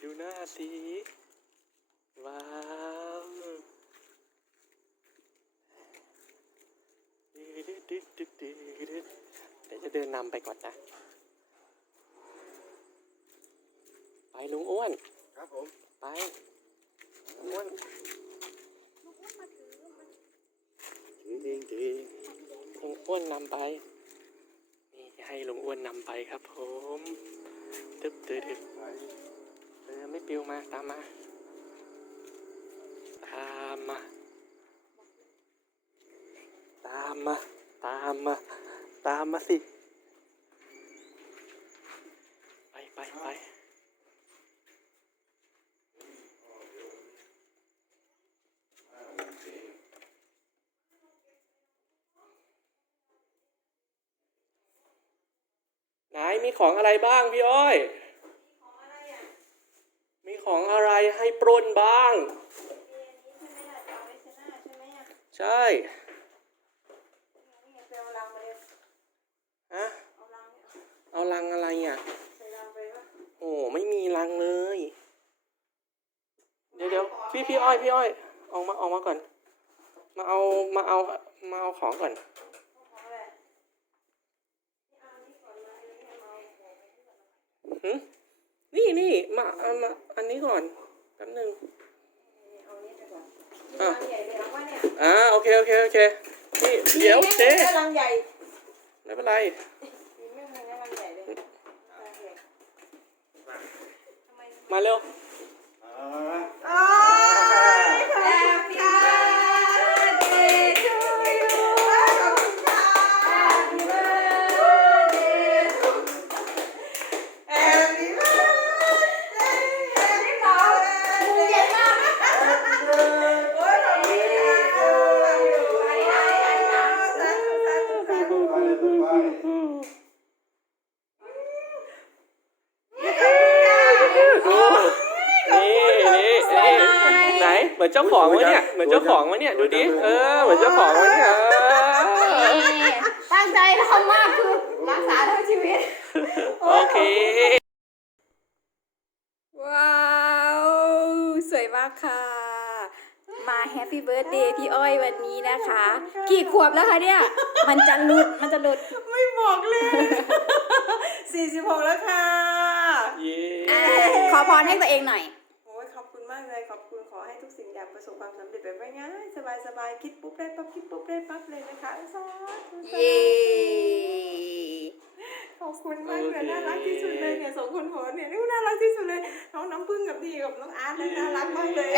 ดูหน้าสิว้าวดึ๊ดดึ๊ดดึ๊ดดึ๊ดดึ๊ดเดี๋ยวจะเดินนำไปก่อนนะ ไปลุงอ้วน ครับผม ไปลุงอ้วนถือเองถือเองลุงอ้วนนำไป นี่ให้ลุงอ้วนนำไปครับผมตึ๊บตึ๊ดตึ๊ดไปเอไม่ปิวมาตามมา ตามมา ตามมา ตามมา ตามมาสิ ไปไปไปไหนมีของอะไรบ้างพี่อ้อย ของอะไรให้ปล้นบ้าง ใช่ฮะเอาลังอะไรอะโอ้ไม่มีลังเลย เดี๋ยวเดี๋ยวพี่พี่อ้อยพี่อ้อยออกมาออกมาก่อน มาเอามาเอามาเอาของก่อนหึนี่ นี่มาเอามาอันนี้ก่อนแป๊บหนึงอะอ่าโอเคโอเคโอเคนี่เดี๋ยวเจ๊ลังใหญ่ไม่เป็นไรไม่มีลังใหญ่เลยมาเร็ว อ่า อ๋อ Happy birthday to you ขอบคุณค่ะ Happy birthday Happy birthday Happy birthday เย็นมากโอ้ยขอบคุณค่ะสาธุสาธุสาธุ ไปเลยไป โอ้ นี่นี่นี่ไหน เหมือนเจ้าของวะเนี่ย เหมือนเจ้าของวะเนี่ย ดูดิ เออ เหมือนเจ้าของวะเนี่ยเออตั้งใจทำมากคือรักษาทั้งชีวิตโอเค ว้าว สวยมากค่ะ มาแฮปปี้เบิร์ดเดย์พี่อ้อยวันนี้นะคะ กี่ขวบแล้วคะเนี่ย มันจะหลุด มันจะหลุด ไม่บอกเลย 46 แล้วค่ะ เย้อะขอพรให้ตัวเองหน่อยโอ้ยขอบคุณ มากเลยขอบคุณขอให้ทุกสิ่งอย่างประสบความสำเร็จแบบง่ายๆสบายๆคิดปุ๊บได้ปั๊บคิดปุ๊บได้ปั๊บเลยนะคะสาธุเย้ขอบคุณมากเลยน่ารักที่สุดเลยเนี่ยสองคนหัวเนี่ยนี่น่ารักที่สุดเลยน้องน้ำพึ่งกับดีกับน้องอาร์ตเนี่ยน่ารักมากเลย